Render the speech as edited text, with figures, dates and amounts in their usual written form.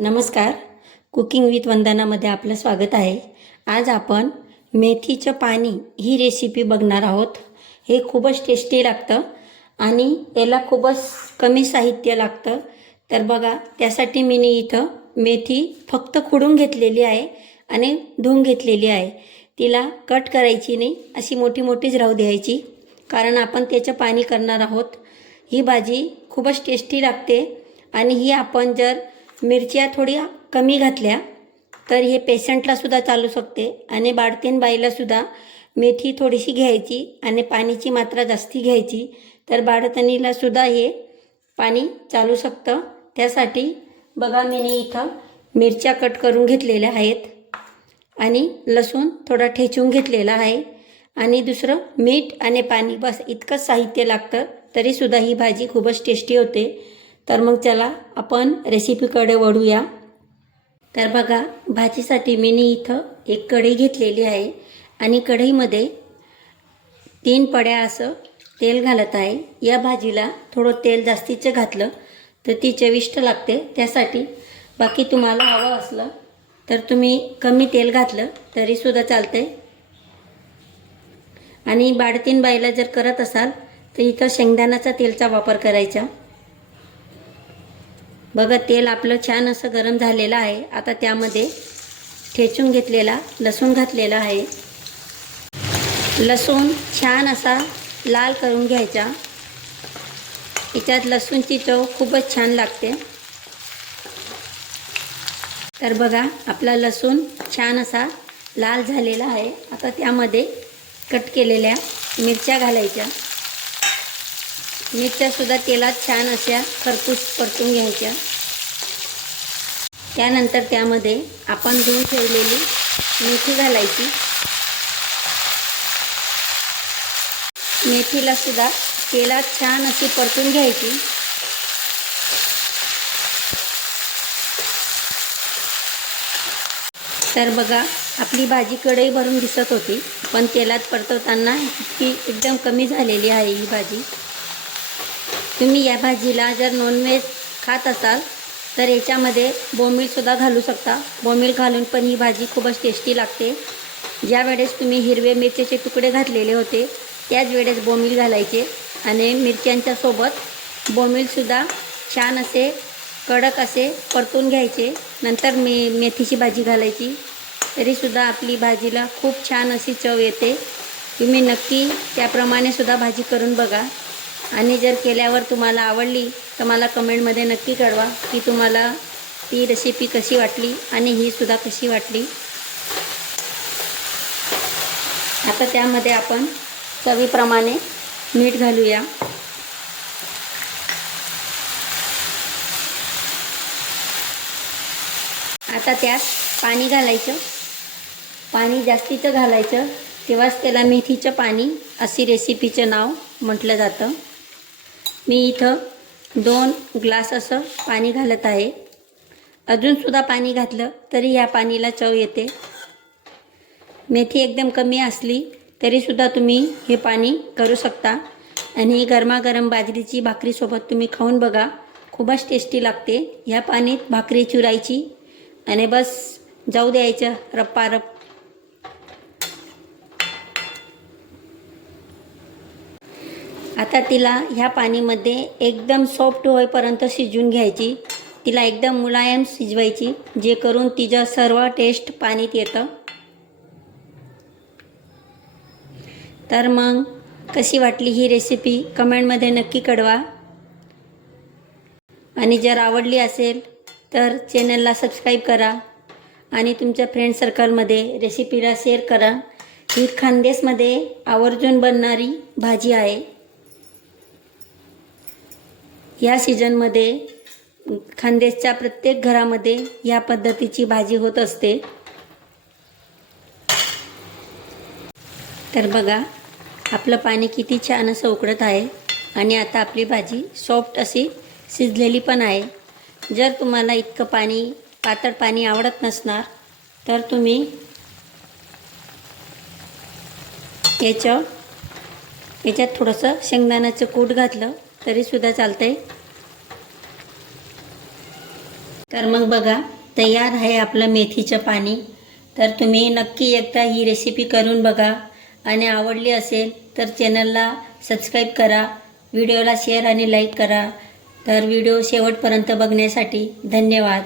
नमस्कार. Cooking with वंदनामध्ये आपलं स्वागत आहे. आज आपण मेथीचं पाणी ही रेसिपी बघणार आहोत. हे खूपच टेस्टी लागतं आणि याला खूपच कमी साहित्य लागतं. तर बघा, त्यासाठी मी इथं मेथी फक्त खुडून घेतलेली आहे आणि धुवून घेतलेली आहे. तिला कट करायची नाही, अशी मोठी मोठीच राहू द्यायची, कारण आपण त्याचं पाणी करणार आहोत. ही भाजी खूपच टेस्टी लागते आणि ही आपण जर मिरच्या थोड्या कमी घातल्या तर हे पेशंटलासुद्धा चालू शकते आणि बाळतीन बाईलासुद्धा मेथी थोडीशी घ्यायची आणि पाण्याची मात्रा जास्ती घ्यायची, तर बाळतणीलासुद्धा हे पाणी चालू शकतं. त्यासाठी बघा, मी इथं मिरच्या कट करून घेतलेल्या आहेत आणि लसूण थोडा ठेचून घेतलेला आहे आणि दुसरं मीठ आणि पाणी, बस इतकंच साहित्य लागतं. तरीसुद्धा ही भाजी खूपच टेस्टी होते. तर मग चला आपण रेसिपीकडे वळूया. तर बघा, भाजीसाठी मी इथं एक कढई घेतलेली आहे आणि कढईमध्ये 3 पड्या असं तेल घालत आहे. या भाजीला थोडं तेल जास्तीचं घातलं तर ती चविष्ट लागते. त्यासाठी बाकी तुम्हाला हवं असलं तर तुम्ही कमी तेल घातलं तरीसुद्धा चालते. आणि बाळतीन बाईला जर करत असाल तर इथं शेंगदाण्याचा तेलचा वापर करायचा. बघा, तेल आपलं छान असं गरम झालेलं आहे. आता त्यामध्ये ठेचून घेतलेला लसूण घातलेला आहे. लसूण छान असा लाल करून घ्यायचा. याच्यात लसूणची चव खूपच छान लागते. तर बघा, आपला लसूण छान असा लाल झालेला आहे. आता त्यामध्ये कट केलेल्या मिरच्या घालायच्या. मिरच्यासुद्धा तेलात छान अशा खरपूस परतून घ्यायच्या. त्यानंतर त्यामध्ये आपण धुवून ठेवलेली मेथी घालायची. मेथीलासुद्धा तेलात छान अशी परतून घ्यायची. तर बघा, आपली भाजी कढई भरून दिसत होती, पण तेलात परतवताना ती एकदम कमी झालेली आहे ही भाजी. तुम्ही या भाजीला जर नॉनव्हेज खात असाल तर याच्यामध्ये बोंबीलसुद्धा घालू शकता. बोंबील घालून पण ही भाजी खूपच टेस्टी लागते. ज्या वेळेस तुम्ही हिरवे मिरचीचे तुकडे घातलेले होते त्याच वेळेस बोंबील घालायचे आणि मिरच्यांच्या सोबत बोंबीलसुद्धा छान असे कडक असे परतून घ्यायचे. नंतर मेथीची भाजी घालायची. तरीसुद्धा आपली भाजीला खूप छान अशी चव येते. तुम्ही नक्की त्याप्रमाणे सुद्धा भाजी करून बघा आणि जर केल्यावर तुम्हाला आवडली तर मला कमेंटमध्ये नक्की कळवा की तुम्हाला ती रेसिपी कशी वाटली आणि ही सुद्धा कशी वाटली. आता त्यामध्ये आपण चवीप्रमाणे मीठ घालूया. आता त्यात पाणी घालायचं. पाणी जास्तीचं घालायचं, तेव्हाच त्याला मेथीचं पाणी अशी रेसिपीचं नाव म्हटलं जातं. मी इथं 2 ग्लास असं पाणी घालत आहे. अजूनसुद्धा पाणी घातलं तरी या पाणीला चव येते. मेथी एकदम कमी असली तरीसुद्धा तुम्ही हे पाणी करू शकता आणि गरमागरम बाजरीची भाकरीसोबत तुम्ही खाऊन बघा, खूपच टेस्टी लागते. ह्या पाण्यात भाकरी चुरायची आणि बस जाऊ द्यायचं रप्पारप. आता तिला ह्या पाणीमध्ये एकदम सॉफ्ट होईपर्यंत शिजवून घ्यायची. तिला एकदम मुलायम शिजवायची, जे करून तिचं सर्व टेस्ट पाणीत येतं. तर मग कशी वाटली ही रेसिपी कमेंटमध्ये नक्की कळवा आणि जर आवडली असेल तर चॅनलला सबस्क्राईब करा आणि तुमच्या फ्रेंड सर्कलमध्ये रेसिपीला शेअर करा. ही खानदेशमध्ये आवर्जून बनणारी भाजी आहे. या सीजनमध्ये खानदेशच्या प्रत्येक घरामध्ये या पद्धतीची भाजी होत असते. तर बघा, आपलं पाणी किती छान असं उकळत आहे आणि आता आपली भाजी सॉफ्ट अशी शिजलेली पण आहे. जर तुम्हाला इतकं पातळ पाणी आवडत नसणार तर तुम्ही याच्यात थोडंसं शेंगदाण्याचं कूट घातलं तरीसुद्धा चालतंय. तर मग बघा, तयार आहे आपलं मेथीचं पाणी. तर तुम्ही नक्की एकदा ही रेसिपी करून बघा आणि आवडली असेल तर चॅनलला सबस्क्राईब करा, व्हिडिओला शेअर आणि लाईक करा. तर व्हिडिओ शेवटपर्यंत बघण्यासाठी धन्यवाद.